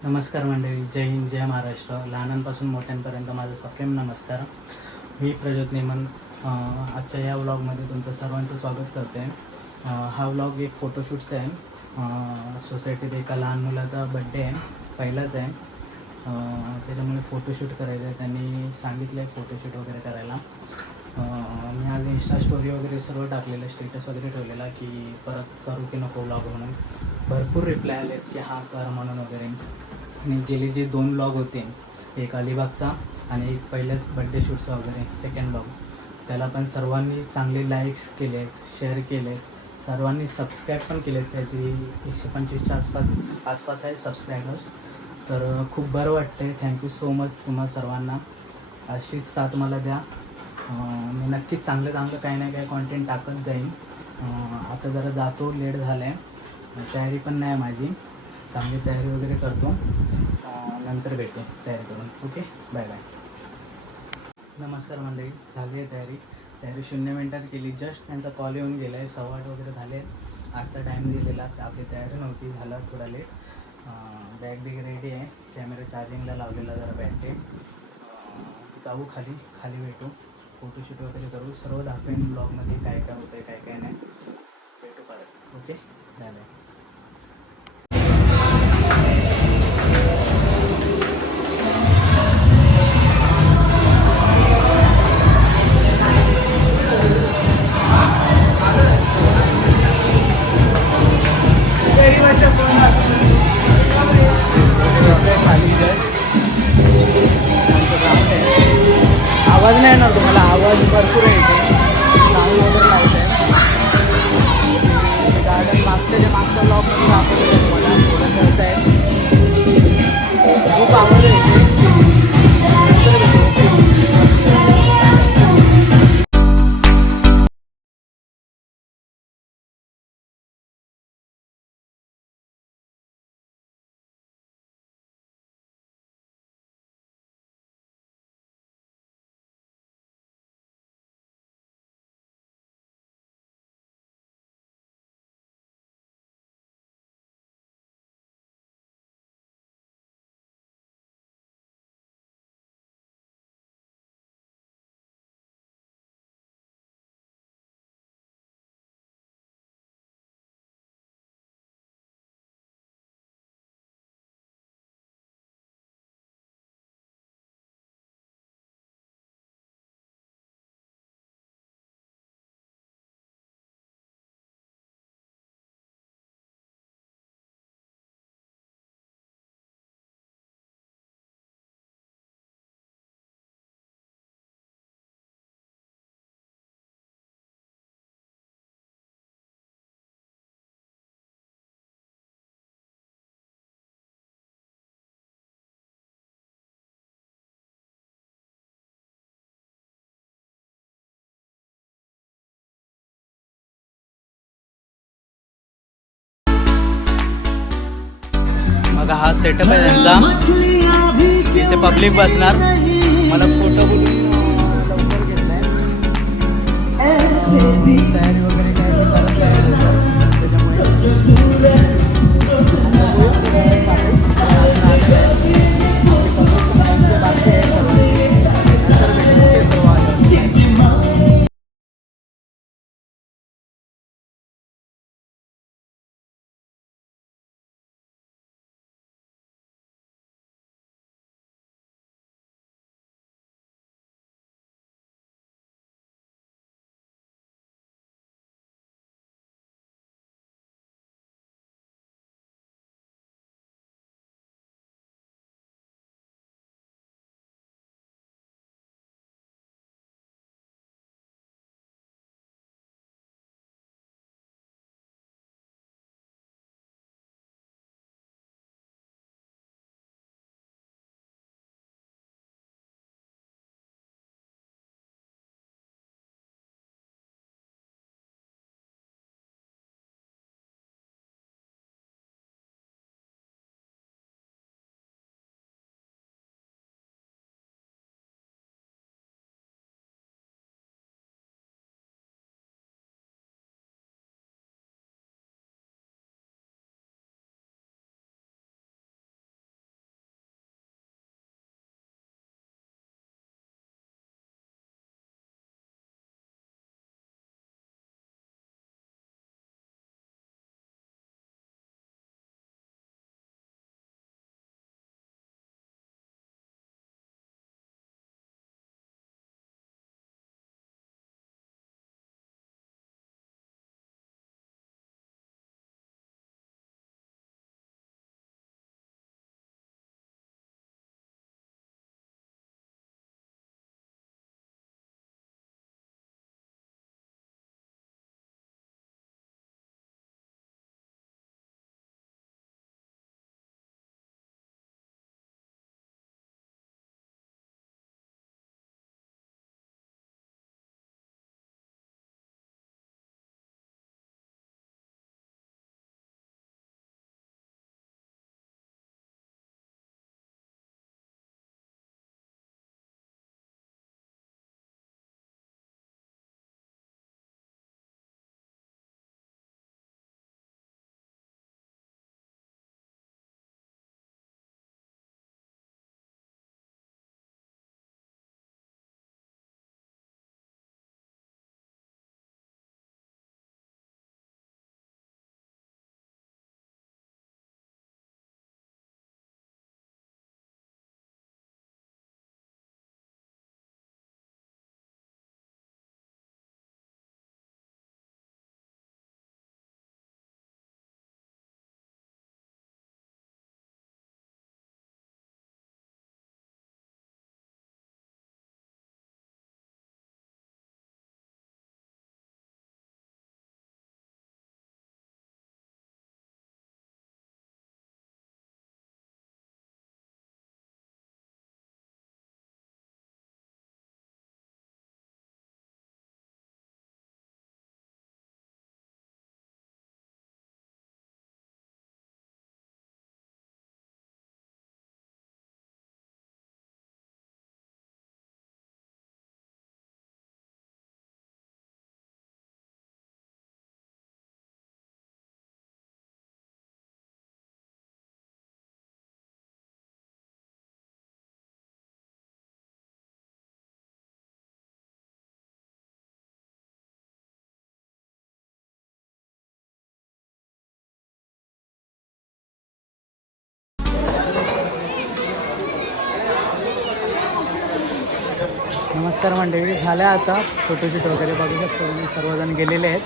नमस्कार मंडळी, जय हिंद, जय महाराष्ट्र. लहानांपासून मोठ्यांपर्यंत माझा सप्रेम नमस्कार. मी प्रज्योत नेमन आजच्या या व्लॉगमध्ये तुमचं सर्वांचं स्वागत करते. हा व्लॉग एक फोटोशूटचा आहे. सोसायटीत एका लहान मुलाचा बड्डे आहे, पहिलाच आहे. त्याच्यामुळे फोटोशूट करायचं आहे. त्यांनी सांगितलं आहे फोटोशूट वगैरे करायला. मी आज इंस्टा स्टोरी वगैरे सर्व टाकलेलं, स्टेटस वगैरे ठेवलेला की परत करू की नको व्लॉग म्हणून. भरपूर रिप्लाय आलेत की हा कर म्हणून वगैरे. आणि गेले जे 2 व्लॉग होते, एक अलिबागचा आणि एक पहिल्याच बड्डे शूटचा वगैरे सेकंड व्लॉग, त्याला पण सर्वांनी चांगले लाईक्स केलेत, शेअर केलेत, सर्वांनी सबस्क्राईब पण केलेत. काहीतरी 125च्या आसपास आहे सबस्क्रायबर्स. तर खूप बरं वाटतं आहे. थँक्यू सो मच तुम्हा सर्वांना. अशीच साथ मला द्या. मी नक्कीच चांगलं काही ना काही कॉन्टेंट टाकत जाईन. आता जरा जातो, लेट झालं आहे, तयारी पण नाही माझी. चांगली तयारी वगैरे करतो, नंतर भेटू तयारी करून. Okay, bye bye. नमस्कार मंडळी, झाली आहे तयारी 0 मिनटात केली. जस्ट त्यांचा कॉल येऊन गेला आहे. 8:15 वगैरे झाले. 8चा टाईम दिलेला, आपली तयारी नव्हती, झाला थोडा लेट. बॅग बिग रेडी आहे, कॅमेरा चार्जिंगला लावलेला, जरा बॅटरी. जाऊ खाली भेटू, फोटोशूट वगैरे करू. सर्व दाखवेन ब्लॉगमध्ये काय काय होतं आहे, काय नाही. भेटू परत. Okay, bye bye. आवाज नाही येणार तुम्हाला, आवाज भरपूर येते, साऊंड वगैरे लावत आहे. गार्डन मागच्या ब्लॉकमध्ये दाखवलेलं तुम्हाला, थोडं कळत आहे. खूप आवाज येते, नंतर भेटू. मग हा सेटअप आहे त्यांचा. इथे पब्लिक बसणार. मला फोटो बोलून लवकर घेतलाय. तयारी वगैरे काय करत त्याच्यामुळे नमस्कार मंडळी. झाल्या आता फोटोशूट वगैरे बघू शकतो तुम्ही, सर्वजण गेलेले आहेत.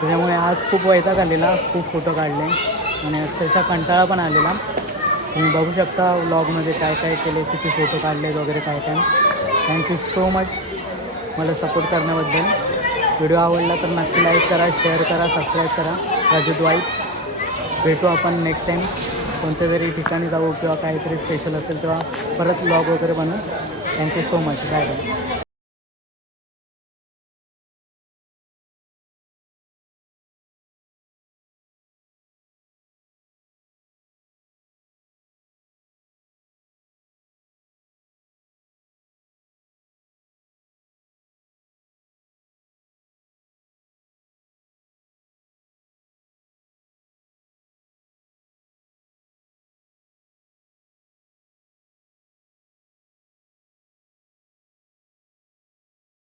त्याच्यामुळे आज खूप वैताग आलेला, खूप फोटो काढले आणि अक्षरशः कंटाळा पण आलेला. तुम्ही बघू शकता व्लॉगमध्ये काय काय केले, किती फोटो काढले वगैरे काय काय. थँक्यू सो मच मला सपोर्ट करण्याबद्दल. व्हिडिओ आवडला तर नक्की लाईक करा, शेअर करा, सबस्क्राईब करा. राजूत वाईट्स. भेटू आपण नेक्स्ट टाईम कोणत्या तरी ठिकाणी जाऊ किंवा काहीतरी स्पेशल असेल तेव्हा परत व्लॉग वगैरे बनवू. Thank you so much. Bye bye.